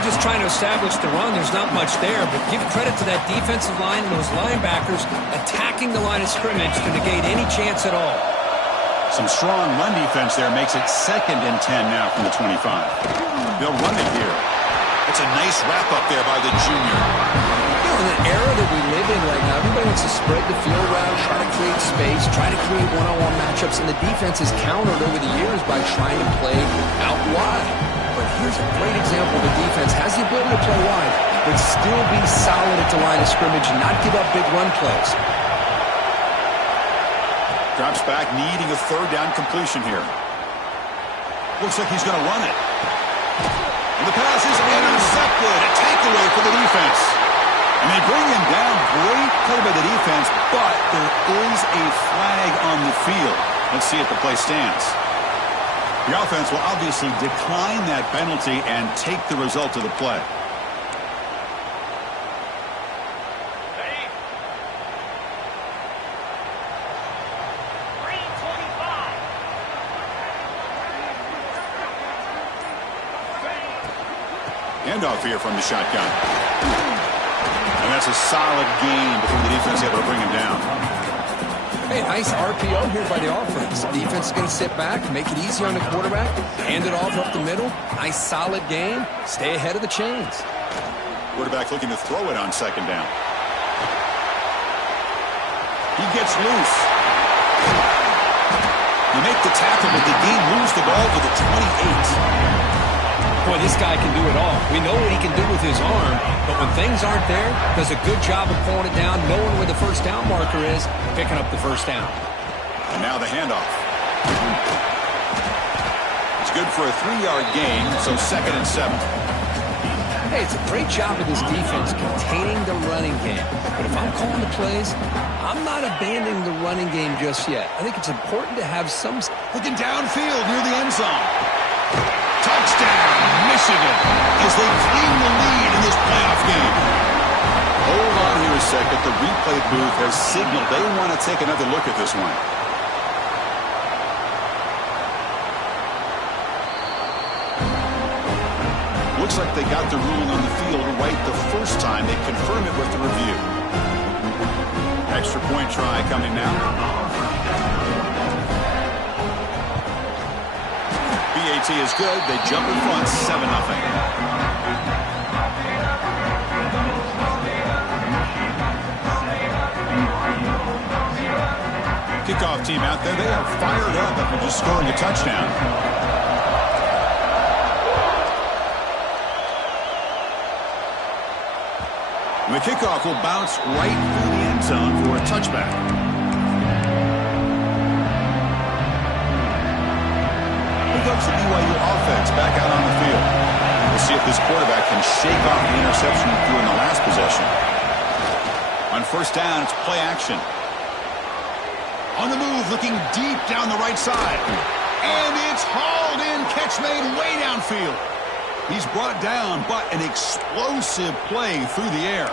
really just trying to establish the run. There's not much there, but give credit to that defensive line and those linebackers attacking the line of scrimmage to negate any chance at all. Some strong run defense there makes it 2nd and 10 now from the 25. They'll run it here. It's a nice wrap-up there by the junior. You know, in the era that we live in right now, everybody wants to spread the field around, try to create space, try to create one-on-one matchups, and the defense has countered over the years by trying to play out wide. But here's a great example. The defense has the ability to play wide, but still be solid at the line of scrimmage and not give up big run plays. Drops back, needing a 3rd down completion here. Looks like he's going to run it. And the pass is intercepted. A takeaway for the defense. And they bring him down. Great play by the defense, but there is a flag on the field. Let's see if the play stands. The offense will obviously decline that penalty and take the result of the play. Handoff here from the shotgun. And that's a solid gain before the defense is able to bring him down. Hey, nice RPO here by the offense. Defense is going to sit back, make it easy on the quarterback, hand it off up the middle. Nice solid game. Stay ahead of the chains. Quarterback looking to throw it on 2nd down. He gets loose. You make the tackle, but the game moves the ball to the 28. Boy, this guy can do it all. We know what he can do with his arm, but when things aren't there, does a good job of pulling it down, knowing where the 1st down marker is, picking up the 1st down. And now the handoff. It's good for a 3-yard gain, so 2nd and 7. Hey, it's a great job of this defense containing the running game. But if I'm calling the plays, I'm not abandoning the running game just yet. I think it's important to have some... Looking downfield near the end zone. Touchdown, Michigan, as they claim the lead in this playoff game. Hold on here a second. The replay booth has signaled they want to take another look at this one. Looks like they got the ruling on the field right the first time. They confirm it with the review. Extra point try coming now. BAT is good. They jump in front 7-0. Kickoff team out there. They are fired up after just scoring a touchdown. And the kickoff will bounce right through the end zone for a touchback. Comes the BYU offense back out on the field. We'll see if this quarterback can shake off the interception he threw in the last possession. On 1st down, it's play action. On the move, looking deep down the right side. And it's hauled in, catch made way downfield. He's brought down, but an explosive play through the air.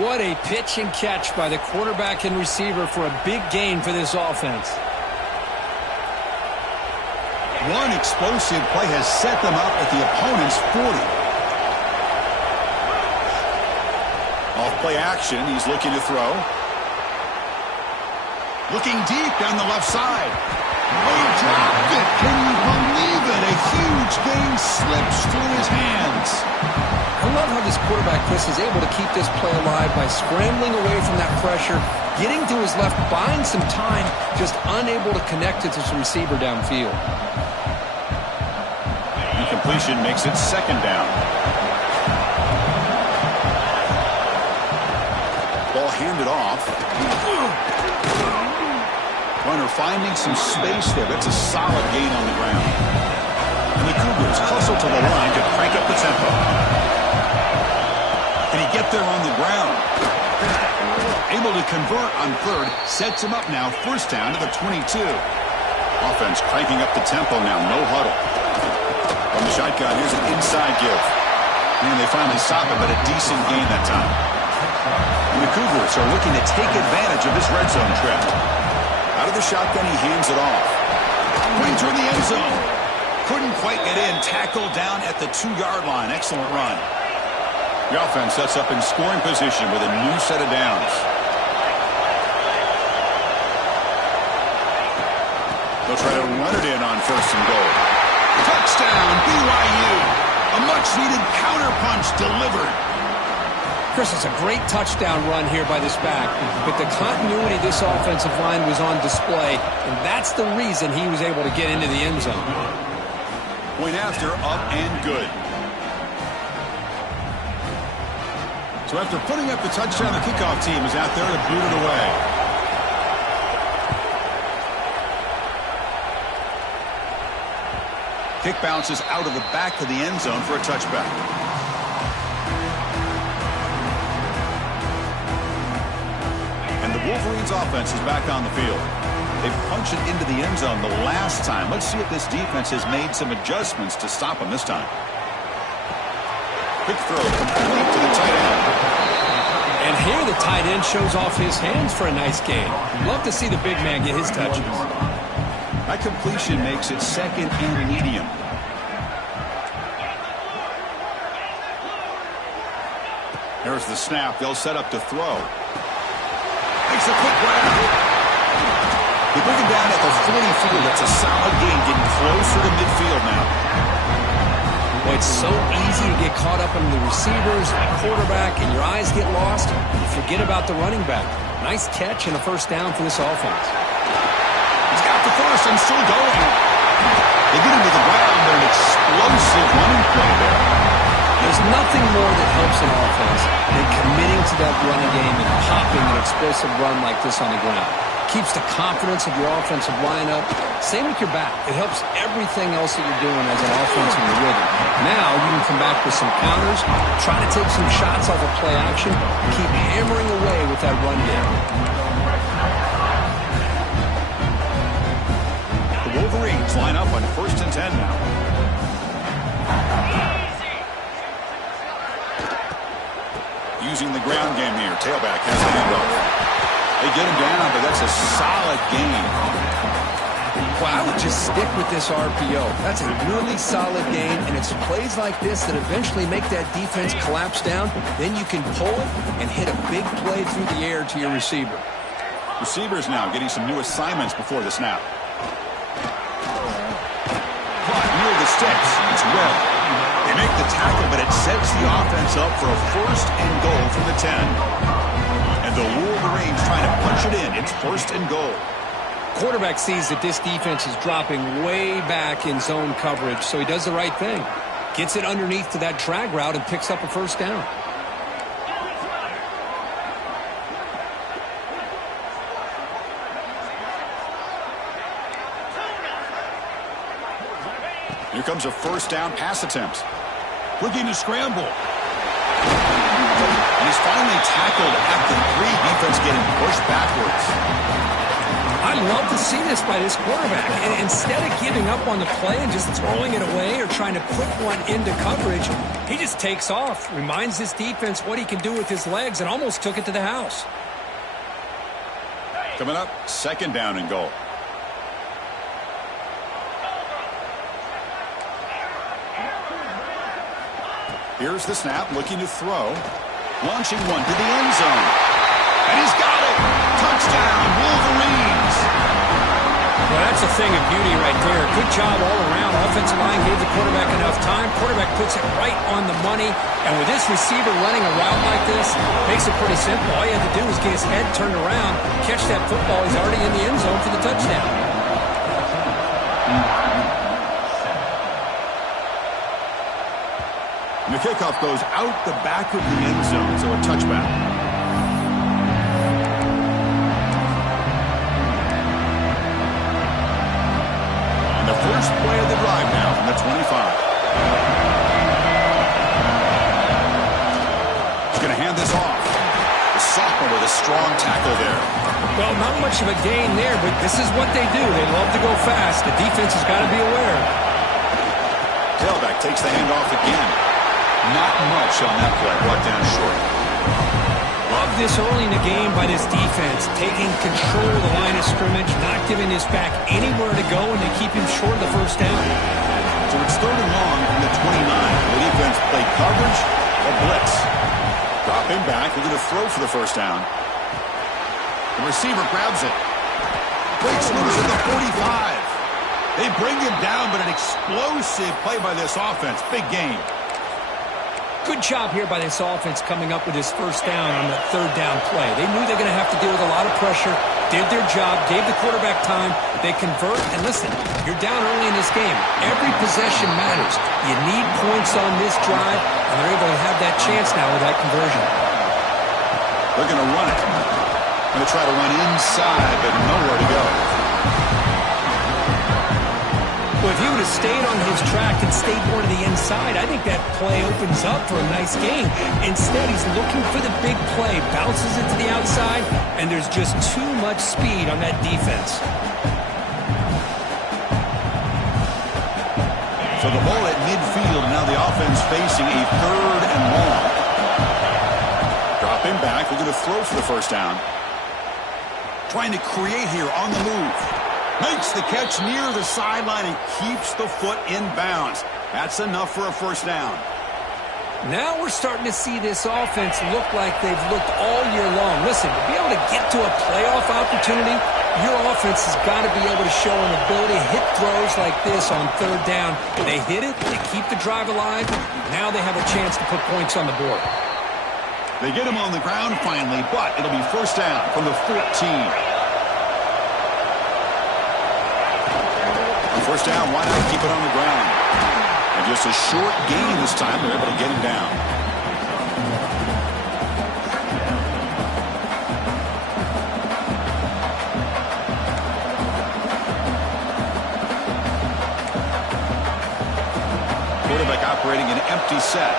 What a pitch and catch by the quarterback and receiver for a big gain for this offense. One explosive play has set them up at the opponent's 40. Off play action, he's looking to throw. Looking deep down the left side. He dropped it. Can you believe it? A huge gain slips through his hands. I love how this quarterback, Chris, is able to keep this play alive by scrambling away from that pressure, getting to his left, buying some time, just unable to connect it to his receiver downfield. Incompletion makes it 2nd down. Ball handed off. Runner finding some space there. That's a solid gain on the ground. And the Cougars hustle to the line to crank up the tempo. Can he get there on the ground? Able to convert on 3rd. Sets him up now. 1st down to the 22. Offense cranking up the tempo now. No huddle. From the shotgun, here's an inside give. And they finally stop it, but a decent gain that time. And the Cougars are looking to take advantage of this red zone trap. Out of the shotgun, he hands it off. Going toward the end zone. Couldn't quite get in. Tackled down at the 2-yard line. Excellent run. The offense sets up in scoring position with a new set of downs. They'll try to run it in on 1st and goal. Touchdown, BYU. A much-needed counterpunch delivered. Chris, it's a great touchdown run here by this back, but the continuity of this offensive line was on display, and that's the reason he was able to get into the end zone. Point after, up and good. So after putting up the touchdown, the kickoff team is out there to boot it away. Kick bounces out of the back of the end zone for a touchback. And the Wolverines offense is back on the field. They punched it into the end zone the last time. Let's see if this defense has made some adjustments to stop them this time. Quick throw complete to the tight end. And here the tight end shows off his hands for a nice gain. Love to see the big man get his touches. That completion makes it 2nd and medium. There's the snap. They'll set up to throw. Makes a quick grab. They bring him down at the 44. That's a solid gain, getting closer to midfield now. Boy, it's so easy to get caught up in the receivers, the quarterback, and your eyes get lost. You forget about the running back. Nice catch and a 1st down for this offense. He's got the 1st and still going. They get him to the ground. They're an explosive running play there. There's nothing more that helps an offense than committing to that running game and popping an explosive run like this on the ground. Keeps the confidence of your offensive lineup. Same with your back. It helps everything else that you're doing as an offense in your rhythm. Now you can come back with some counters, try to take some shots off of play action, keep hammering away with that run game. The Wolverines line up on 1st and 10 now. Using the ground game here. Tailback has the handoff. They get him down, but that's a solid gain. Well, I would just stick with this RPO. That's a really solid gain, and it's plays like this that eventually make that defense collapse down. Then you can pull it and hit a big play through the air to your receiver. Receivers now getting some new assignments before the snap. Caught near the sticks. It's well. They make the tackle, but it sets the offense up for a 1st and goal from the 10. And the Wolverines trying to punch it in. It's 1st and goal. Quarterback sees that this defense is dropping way back in zone coverage, so he does the right thing. Gets it underneath to that drag route and picks up a 1st down. Here comes a 1st down pass attempt. Looking to scramble. And he's finally tackled at the 3. Defense getting pushed backwards. I love to see this by this quarterback. And instead of giving up on the play and just throwing it away or trying to put one into coverage, he just takes off, reminds this defense what he can do with his legs, and almost took it to the house. Coming up, 2nd down and goal. Here's the snap, looking to throw. Launching one to the end zone. And he's got it! Touchdown, Wolverines! Well, that's a thing of beauty right there. Good job all around. Offensive line gave the quarterback enough time. Quarterback puts it right on the money. And with this receiver running a route like this, makes it pretty simple. All you have to do is get his head turned around, catch that football. He's already in the end zone for the touchdown. And the kickoff goes out the back of the end zone, so a touchback. And the first play of the drive now from the 25. He's going to hand this off. The sophomore with a strong tackle there. Well, not much of a gain there, but this is what they do. They love to go fast. The defense has got to be aware. Tailback takes the handoff again. Not much on that play, brought down short. Love this early in the game by this defense, taking control of the line of scrimmage, not giving this back anywhere to go, and they keep him short of the 1st down. So it's 3rd and long from the 29. The defense played coverage or blitz. Dropping back. They're going to throw for the first down. The receiver grabs it. Breaks loose at the 45. They bring him down, but an explosive play by this offense. Big game. Good job here by this offense coming up with this first down on that 3rd down play. They knew they're going to have to deal with a lot of pressure, did their job, gave the quarterback time. They convert, and listen, you're down early in this game. Every possession matters. You need points on this drive, and they're able to have that chance now with that conversion. They're going to run it. Going to try to run inside, but nowhere to go. Well, if he would have stayed on his track and stayed more to the inside, I think that play opens up for a nice game. Instead, he's looking for the big play, bounces it to the outside, and there's just too much speed on that defense. So the ball at midfield, now the offense facing a 3rd and long. Dropping back, we're going to throw for the first down. Trying to create here on the move. Makes the catch near the sideline and keeps the foot in bounds. That's enough for a first down. Now we're starting to see this offense look like they've looked all year long. Listen, to be able to get to a playoff opportunity, your offense has got to be able to show an ability to hit throws like this on 3rd down. They hit it, they keep the drive alive. Now they have a chance to put points on the board. They get him on the ground finally, but it'll be first down from the 14. First down, why not keep it on the ground? And just a short gain this time. They're able to get him down. Quarterback operating an empty set.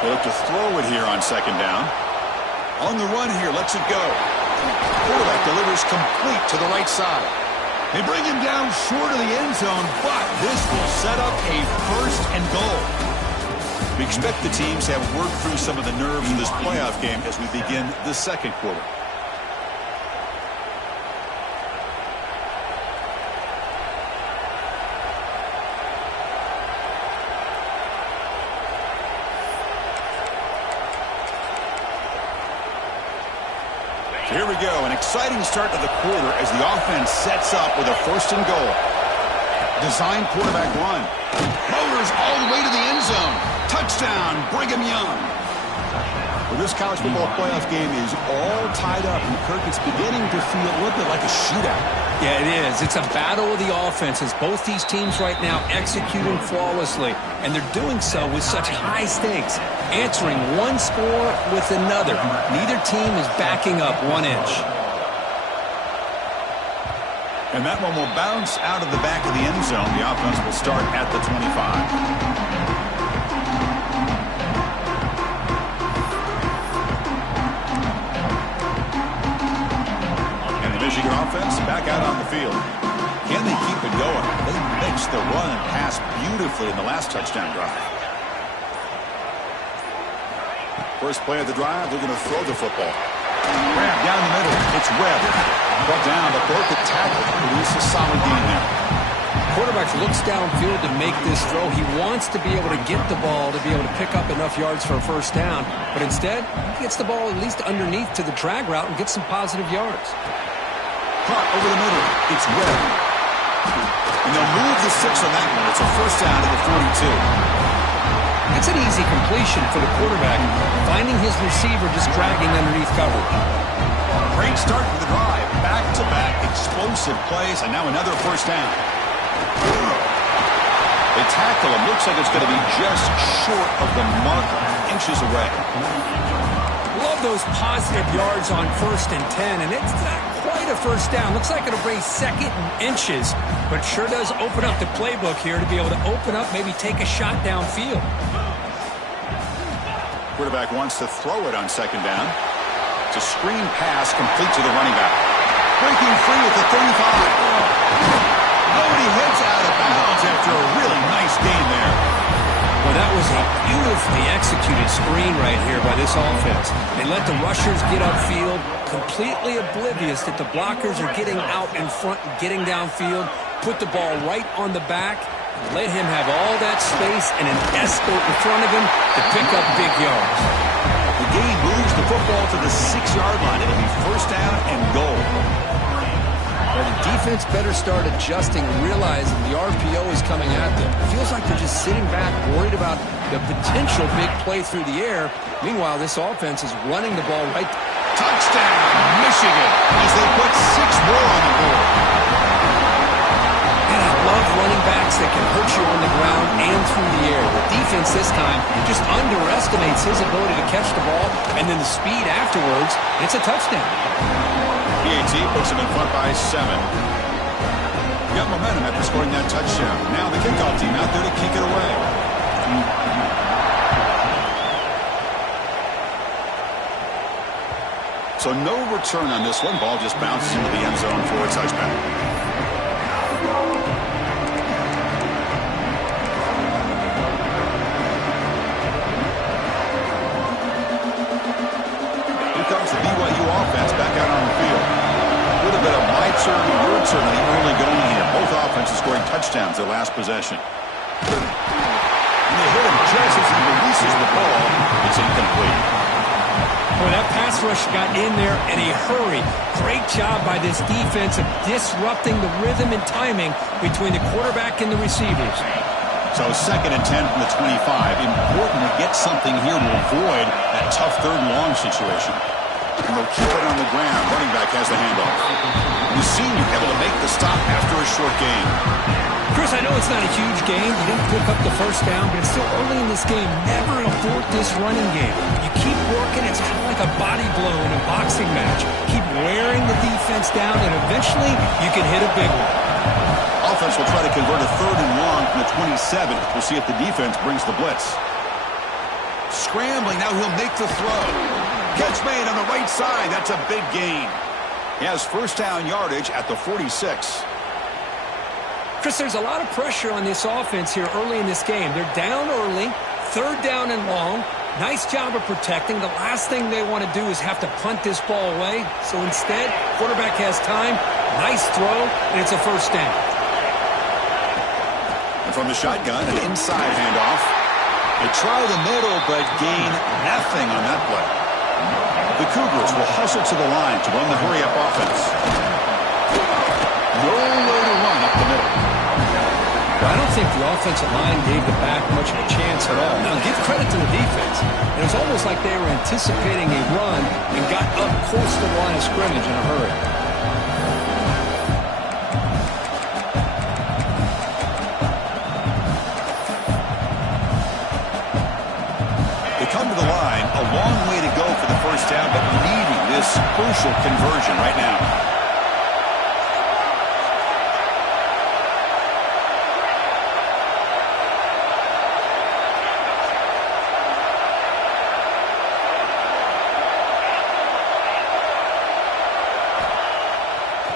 They look to throw it here on 2nd down. On the run here, lets it go. Quarterback delivers complete to the right side. They bring him down short of the end zone, but this will set up a 1st and goal. We expect the teams to have worked through some of the nerves in this playoff game as we begin the 2nd quarter. Here we go, an exciting start to the quarter as the offense sets up with a 1st and goal. Design quarterback run. Motors all the way to the end zone. Touchdown, Brigham Young. Well, this college football playoff game is all tied up, and Kirk, it's beginning to feel a little bit like a shootout. Yeah, it is. It's a battle of the offenses. Both these teams right now executing flawlessly, and they're doing so with such high stakes, answering one score with another. Neither team is backing up 1 inch. And that one will bounce out of the back of the end zone. The offense will start at the 25. Michigan offense back out on the field. Can they keep it going? They mixed the run and pass beautifully in the last touchdown drive. First play of the drive, they're going to throw the football. Grab down the middle. It's Webb. Brought down, but broke the tackle. Produce a solid gain there. Quarterback looks downfield to make this throw. He wants to be able to get the ball to be able to pick up enough yards for a first down. But instead, he gets the ball at least underneath to the drag route and gets some positive yards. Caught over the middle. It's Webb. And they'll move the 6 on that one. It's a first down to the 42. It's an easy completion for the quarterback, finding his receiver just dragging underneath coverage. Great start to the drive. Back-to-back explosive plays, and now another first down. They tackle him. Looks like it's going to be just short of the marker, inches away. Love those positive yards on 1st and 10, and it's not quite a first down. Looks like it'll bring 2nd and inches, but sure does open up the playbook here to be able to open up, maybe take a shot downfield. Quarterback wants to throw it on 2nd down. It's a screen pass complete to the running back. Breaking free at the 35. Nobody hits out of bounds after a really nice gain there. Well, that was a beautifully executed screen right here by this offense. They let the rushers get upfield, completely oblivious that the blockers are getting out in front and getting downfield, put the ball right on the back, let him have all that space and an escort in front of him to pick up big yards. The game moves the football to the 6-yard line. It'll be first down and goal. Well, the defense better start adjusting, realizing the RPO is coming at them. It feels like they're just sitting back, worried about the potential big play through the air. Meanwhile, this offense is running the ball right. Touchdown, Michigan, as they put 6 more on the board. And I love running backs that can hurt you on the ground and through the air. The defense this time just underestimates his ability to catch the ball, and then the speed afterwards, it's a touchdown. PAT puts him in front by 7. Got momentum after scoring that touchdown. Now the kickoff team out there to kick it away. So no return on this one. Ball just bounces into the end zone for a touchback. Here comes the BYU offense back out on the field. Would have been a my turn, your turn in the early going here. Both offenses scoring touchdowns their last possession. And they hit him just as he releases the ball. It's incomplete. Boy, that pass rush got in there in a hurry. Great job by this defense of disrupting the rhythm and timing between the quarterback and the receivers. So 2nd and 10 from the 25. Important to get something here to avoid that tough 3rd and long situation. And they'll keep it on the ground. Running back has the handoff. The senior able to make the stop after a short gain. Chris, I know it's not a huge game. You didn't pick up the first down, but it's still early in this game. Never abort this running game. You keep working. It's kind of like a body blow in a boxing match. Keep wearing the defense down, and eventually you can hit a big one. Offense will try to convert a 3rd and long from the 27. We'll see if the defense brings the blitz. Scrambling. Now he'll make the throw. Catch made on the right side. That's a big gain. He has first down yardage at the 46. Chris, there's a lot of pressure on this offense here early in this game. They're down early, 3rd down and long. Nice job of protecting. The last thing they want to do is have to punt this ball away. So instead, quarterback has time. Nice throw, and it's a first down. And from the shotgun, an inside handoff. They try the middle, but gain nothing on that play. The Cougars will hustle to the line to run the hurry-up offense. No way to run up the middle. Well, I don't think the offensive line gave the back much of a chance at all. Now, give credit to the defense. It was almost like they were anticipating a run and got up close to the line of scrimmage in a hurry. They come to the line, a long way to go for the first down, but needing this crucial conversion right now.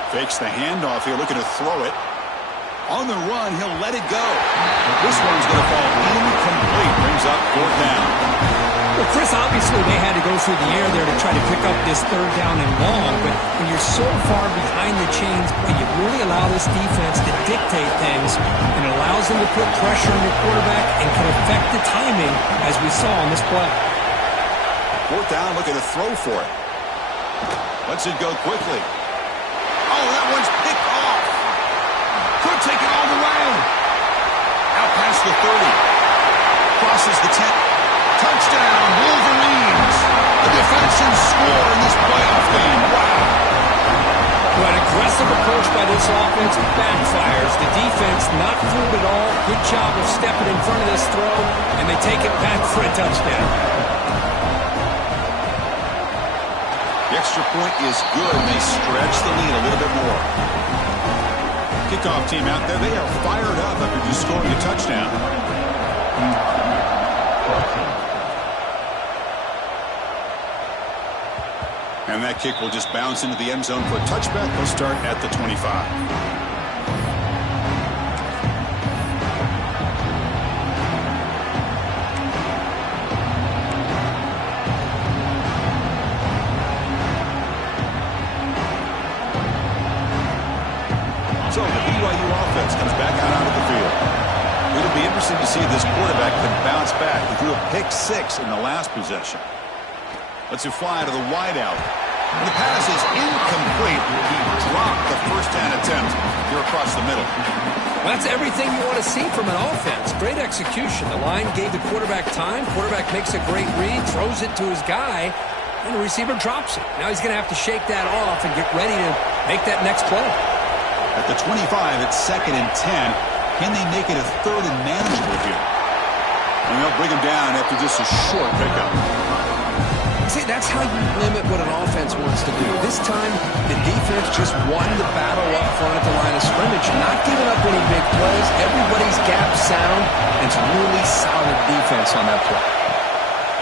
Fakes the handoff here, looking to throw it. On the run, he'll let it go. This one's going to fall incomplete. Brings up 4th down. Well, Chris, obviously they had to go through the air there to try to pick up this 3rd down and long, but when you're so far behind the chains, you really allow this defense to dictate things, and it allows them to put pressure on your quarterback and can affect the timing, as we saw on this play. 4th down, looking to throw for it. Lets it go quickly. Oh, that one's picked off. Could take it all the way. Out past the 30. Crosses the 10. Touchdown, Wolverines. The defensive score in this playoff game. Wow. Well, an aggressive approach by this offense backfires. The defense not fooled at all. Good job of stepping in front of this throw, and they take it back for a touchdown. The extra point is good, and they stretch the lead a little bit more. Kickoff team out there, they are fired up after just scoring a touchdown. And that kick will just bounce into the end zone for a touchback. They'll start at the 25. defense comes back out onto the field. It'll be interesting to see if this quarterback can bounce back. He threw a pick-6 in the last possession. Let's fly to the wideout. And the pass is incomplete. He dropped the first down attempt here across the middle. Well, that's everything you want to see from an offense. Great execution. The line gave the quarterback time. Quarterback makes a great read, throws it to his guy, and the receiver drops it. Now he's going to have to shake that off and get ready to make that next play. At the 25, it's 2nd and 10. Can they make it a 3rd and manageable here? And they'll bring him down after just a short pickup. See, that's how you limit what an offense wants to do. This time, the defense just won the battle up front at the line of scrimmage, not giving up any big plays. Everybody's gap sound. It's really solid defense on that play.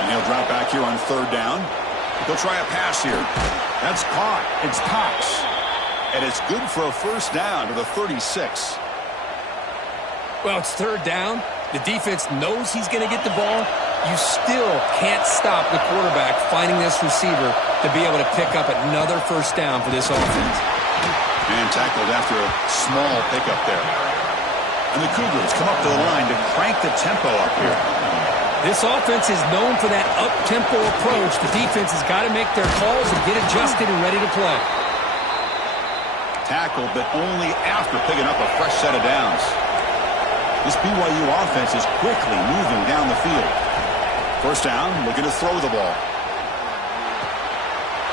And he'll drop back here on 3rd down. They'll try a pass here. That's caught. It's Cox. And it's good for a first down to the 36. Well, it's 3rd down. The defense knows he's going to get the ball. You still can't stop the quarterback finding this receiver to be able to pick up another first down for this offense. And tackled after a small pickup there. And the Cougars come up to the line to crank the tempo up here. This offense is known for that up-tempo approach. The defense has got to make their calls and get adjusted and ready to play. Tackled, but only after picking up a fresh set of downs. This BYU offense is quickly moving down the field. First down, looking to throw the ball.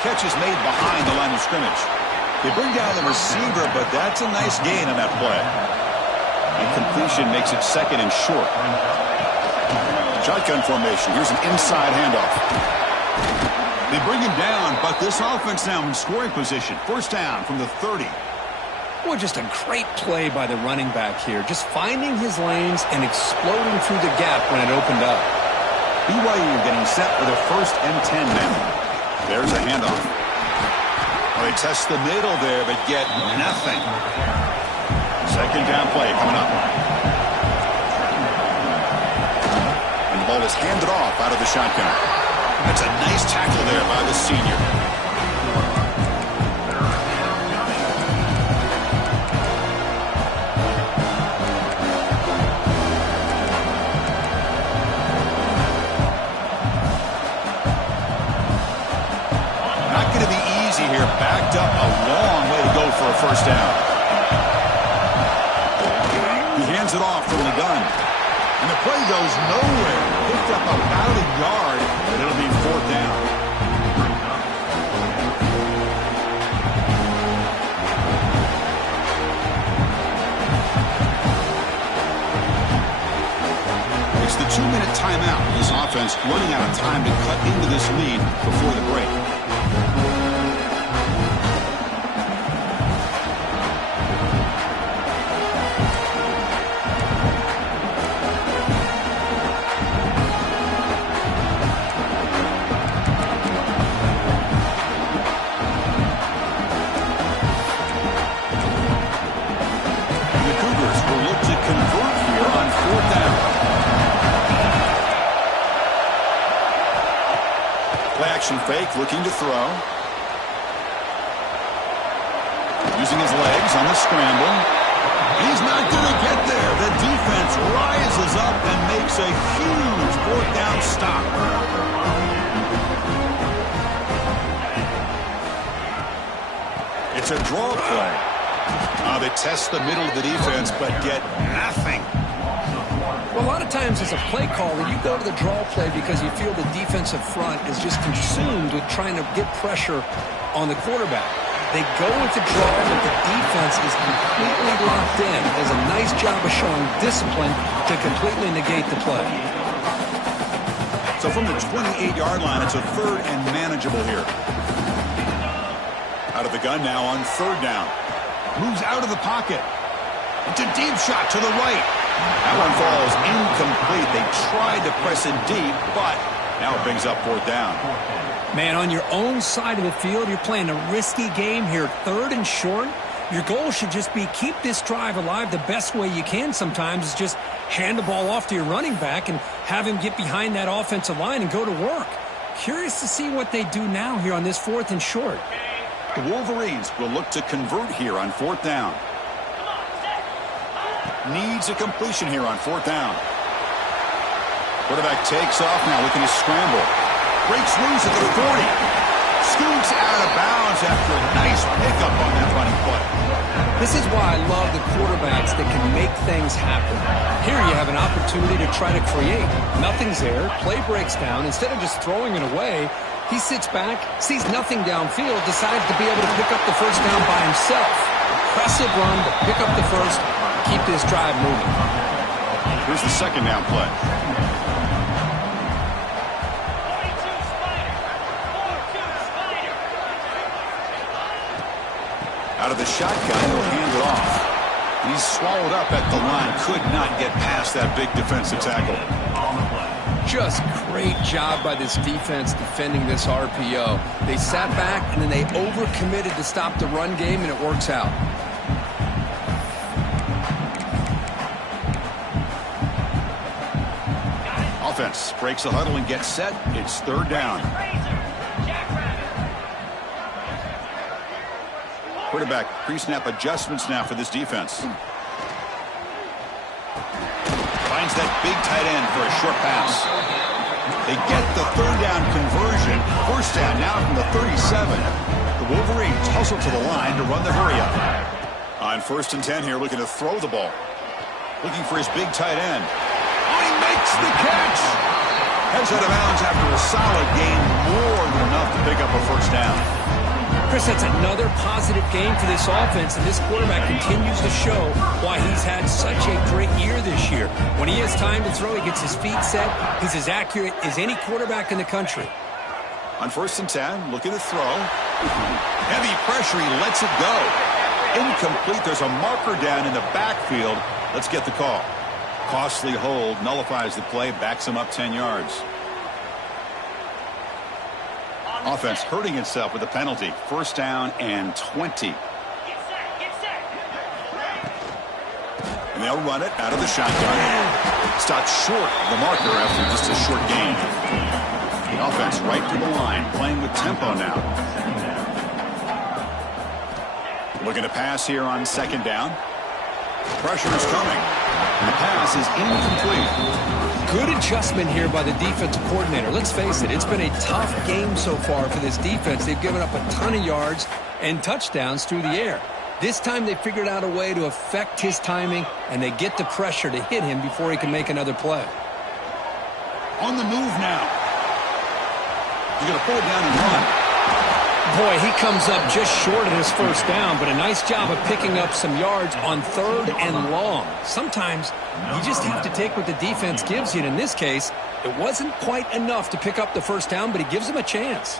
Catch is made behind the line of scrimmage. They bring down the receiver, but that's a nice gain on that play. And completion makes it 2nd and short. Shotgun formation. Here's an inside handoff. They bring him down, but this offense now in scoring position. First down from the 30. Well, just a great play by the running back here. Just finding his lanes and exploding through the gap when it opened up. BYU getting set for the 1st and 10 now. There's a handoff. Well, they test the middle there, but get nothing. 2nd down play coming up. And the ball is handed off out of the shotgun. That's a nice tackle there by the senior. Here, backed up a long way to go for a first down. He hands it off from the gun. And the play goes nowhere. Picked up about a yard, and it'll be 4th down. It's the 2-minute timeout. This offense running out of time to cut into this lead before the break. Fake, looking to throw. Using his legs on the scramble. He's not going to get there. The defense rises up and makes a huge 4th down stop. It's a draw play. They test the middle of the defense, but get nothing. Well, a lot of times as a play caller, you go to the draw play because you feel the defensive front is just consumed with trying to get pressure on the quarterback. They go with the draw, but the defense is completely locked in. Does a nice job of showing discipline to completely negate the play. So from the 28-yard line, it's a 3rd and manageable here. Out of the gun now on 3rd down. Moves out of the pocket. It's a deep shot to the right. That one falls incomplete. They tried to press it deep, but now it brings up 4th down. Man, on your own side of the field, you're playing a risky game here, 3rd and short. Your goal should just be keep this drive alive the best way you can sometimes is just hand the ball off to your running back and have him get behind that offensive line and go to work. Curious to see what they do now here on this 4th and short. The Wolverines will look to convert here on 4th down. Needs a completion here on 4th down. Quarterback takes off now, looking to scramble. Breaks loose at the 40. Scoots out of bounds after a nice pickup on that running play. This is why I love the quarterbacks that can make things happen. Here you have an opportunity to try to create. Nothing's there. Play breaks down. Instead of just throwing it away, he sits back, sees nothing downfield, decides to be able to pick up the first down by himself. Impressive run to pick up the first, keep this drive moving. Here's the 2nd down play. Out of the shotgun, he'll hand it off. He's swallowed up at the line. Could not get past that big defensive tackle. Just great job by this defense defending this RPO. They sat back, and then they overcommitted to stop the run game, and it works out. Offense breaks the huddle and gets set. It's 3rd down. Quarterback pre-snap adjustments now for this defense. Finds that big tight end for a short pass. They get the 3rd down conversion. 1st down now from the 37. The Wolverines hustle to the line to run the hurry up. On 1st and 10 here, looking to throw the ball. Looking for his big tight end. Oh, he makes the catch. Heads out of bounds after a solid gain, more than enough to pick up a 1st down. Chris, that's another positive game for this offense, and this quarterback continues to show why he's had such a great year this year. When he has time to throw, he gets his feet set. He's as accurate as any quarterback in the country. On 1st and 10, looking to throw. Heavy pressure, he lets it go. Incomplete, there's a marker down in the backfield. Let's get the call. Costly hold, nullifies the play, backs him up 10 yards. Offense hurting itself with a penalty. 1st down and 20. And they'll run it out of the shotgun. Stopped short of the marker after just a short gain. The offense right to the line, playing with tempo now. Looking to pass here on 2nd down. Pressure is coming. The pass is incomplete. Good adjustment here by the defensive coordinator. Let's face it, it's been a tough game so far for this defense. They've given up a ton of yards and touchdowns through the air. This time they figured out a way to affect his timing, and they get the pressure to hit him before he can make another play. On the move now. He's going to pull it down and run. Boy, he comes up just short of his 1st down, but a nice job of picking up some yards on 3rd and long. Sometimes you just have to take what the defense gives you, and in this case, it wasn't quite enough to pick up the 1st down, but he gives him a chance.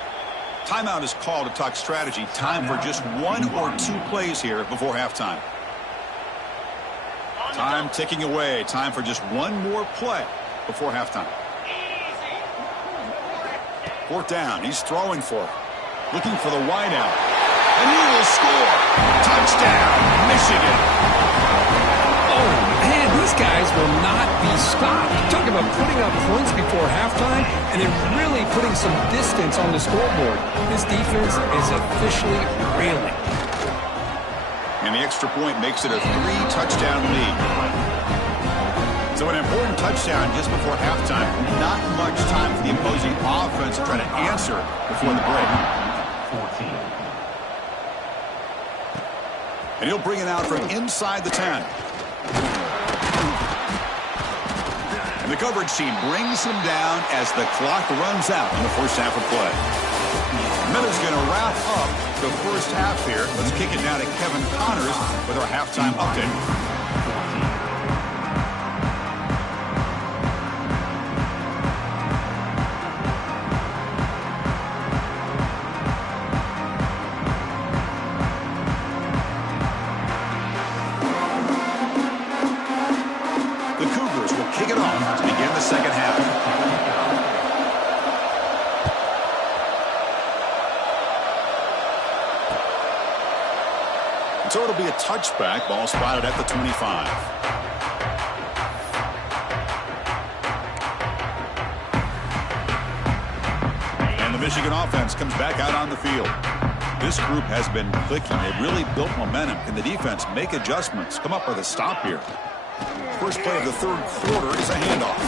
Timeout is called to talk strategy. Time for just 1 or 2 plays here before halftime. Time ticking away. Time for just 1 more play before halftime. 4th down. He's throwing for it. Looking for the wideout. And he will score. Touchdown, Michigan. Oh, man, these guys will not be stopped. Talk about putting up points before halftime and then really putting some distance on the scoreboard. This defense is officially reeling. And the extra point makes it a 3-touchdown lead. So an important touchdown just before halftime. Not much time for the opposing offense to try to answer before the break. And he'll bring it out from inside the 10. And the coverage team brings him down as the clock runs out in the 1st half of play. Miller's going to wrap up the 1st half here. Let's kick it down to Kevin Connors with our halftime update. So it'll be a touchback. Ball spotted at the 25. And the Michigan offense comes back out on the field. This group has been clicking. They've really built momentum. Can the defense make adjustments? Come up with a stop here. First play of the third quarter is a handoff.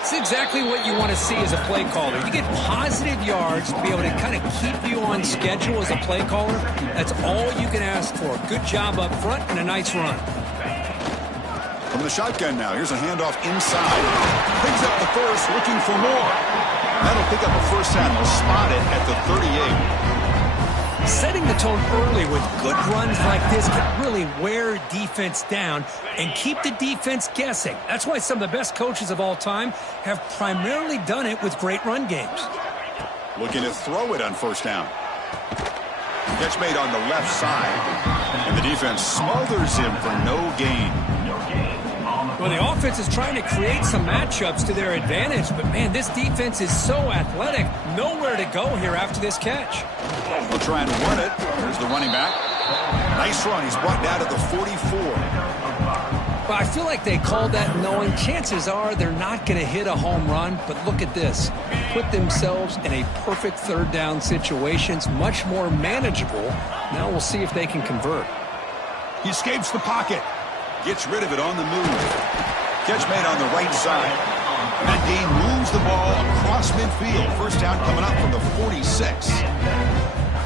It's exactly what you want to see as a play caller. You get positive yards to be able to kind of keep you on schedule as a play caller. That's all you can ask for. Good job up front and a nice run. From the shotgun now, here's a handoff inside. Picks up the first, looking for more. That'll pick up a first down. They'll spot it at the 38. Setting the tone early with good runs like this can really wear defense down and keep the defense guessing. That's why some of the best coaches of all time have primarily done it with great run games. Looking to throw it on first down. Catch made on the left side. And the defense smothers him for no gain. Well, the offense is trying to create some matchups to their advantage, but, man, this defense is so athletic. Nowhere to go here after this catch. They'll try and run it. There's the running back. Nice run. He's brought down to the 44. Well, I feel like they called that knowing chances are they're not going to hit a home run, but look at this. Put themselves in a perfect third down situations, much more manageable. Now we'll see if they can convert. He escapes the pocket. Gets rid of it on the move. Catch made on the right side. That game moves the ball across midfield. First down coming up from the 46.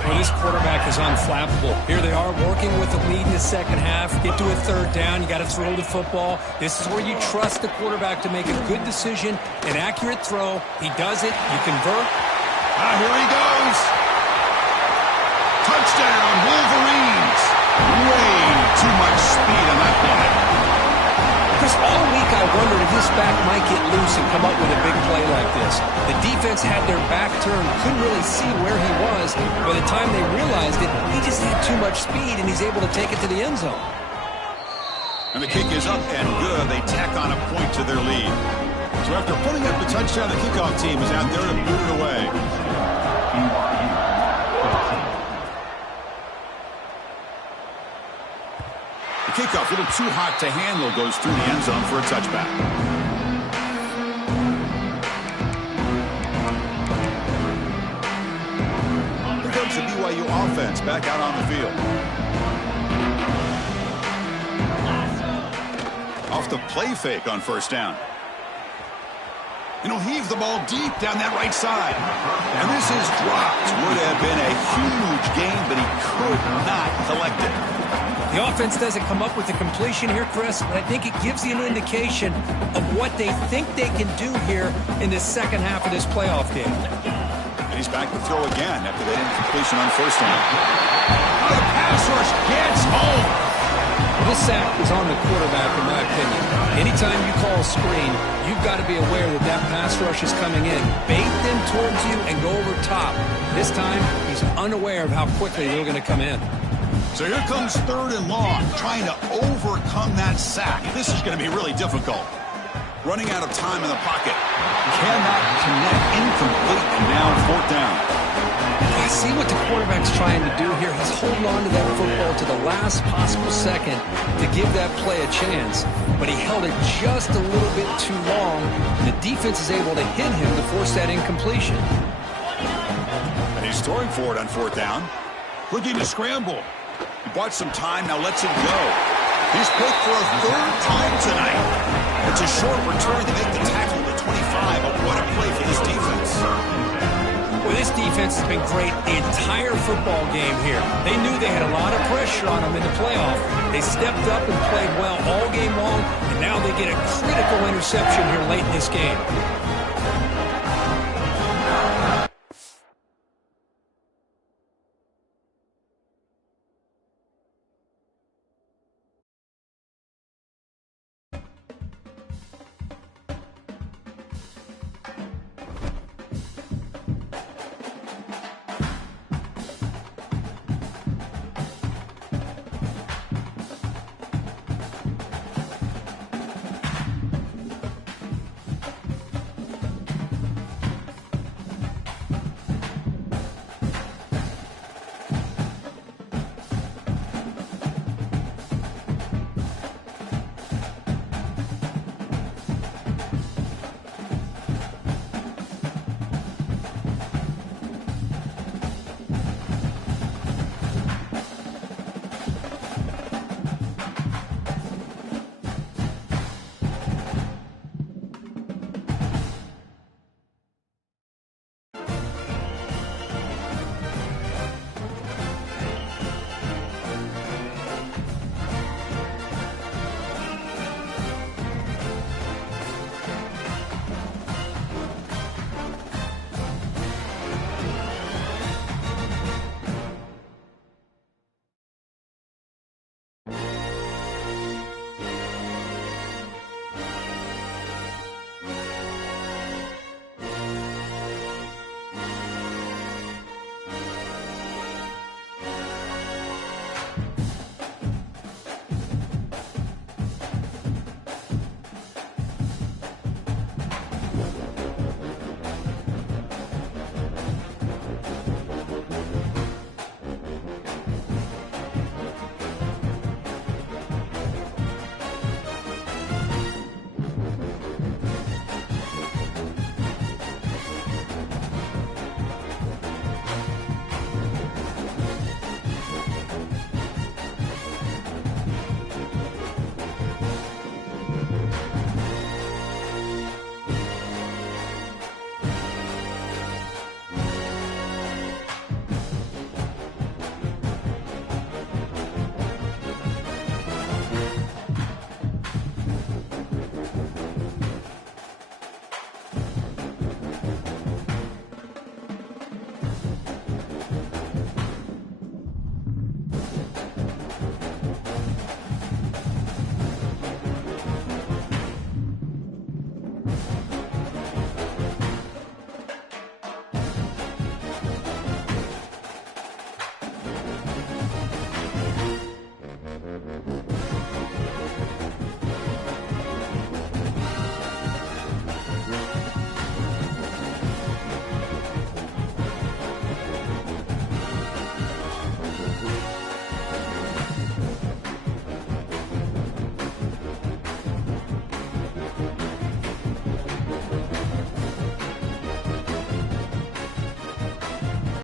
Well, this quarterback is unflappable. Here they are working with the lead in the second half. Get to a third down. You got to throw the football. This is where you trust the quarterback to make a good decision, an accurate throw. He does it. You convert. Here he goes. Touchdown, Wolverines. Way too much speed on that play. Chris, all week I wondered if this back might get loose and come up with a big play like this. The defense had their back turned, couldn't really see where he was. By the time they realized it, he just had too much speed, and he's able to take it to the end zone. And the kick is up and good. They tack on a point to their lead. So after putting up the touchdown, the kickoff team is out there to boot it away. Kickoff, a little too hot to handle, goes through the end zone for a touchback. Here comes the BYU offense back out on the field. Off the play fake on first down. And he'll heave the ball deep down that right side. And this is dropped. Would have been a huge gain, but he could not collect it. The offense doesn't come up with the completion here, Chris, but I think it gives you an indication of what they think they can do here in the second half of this playoff game. And he's back to throw again after that incompletion on first down. The pass rush gets home. Well, this sack is on the quarterback, in my opinion. Anytime you call a screen, you've got to be aware that that pass rush is coming in. Bait them towards you and go over top. This time, he's unaware of how quickly they're going to come in. So here comes third and long, trying to overcome that sack. This is going to be really difficult. Running out of time in the pocket. Cannot connect, incomplete, and now fourth down. I see what the quarterback's trying to do here. He's holding on to that football to the last possible second to give that play a chance. But he held it just a little bit too long. And the defense is able to hit him to force that incompletion. And he's throwing for it on fourth down. Looking to scramble. He bought some time, now lets it go. He's picked for a third time tonight. It's a short return to make the tackle to 25, but what a play for this defense. Well, this defense has been great the entire football game here. They knew they had a lot of pressure on them in the playoff. They stepped up and played well all game long, and now they get a critical interception here late in this game.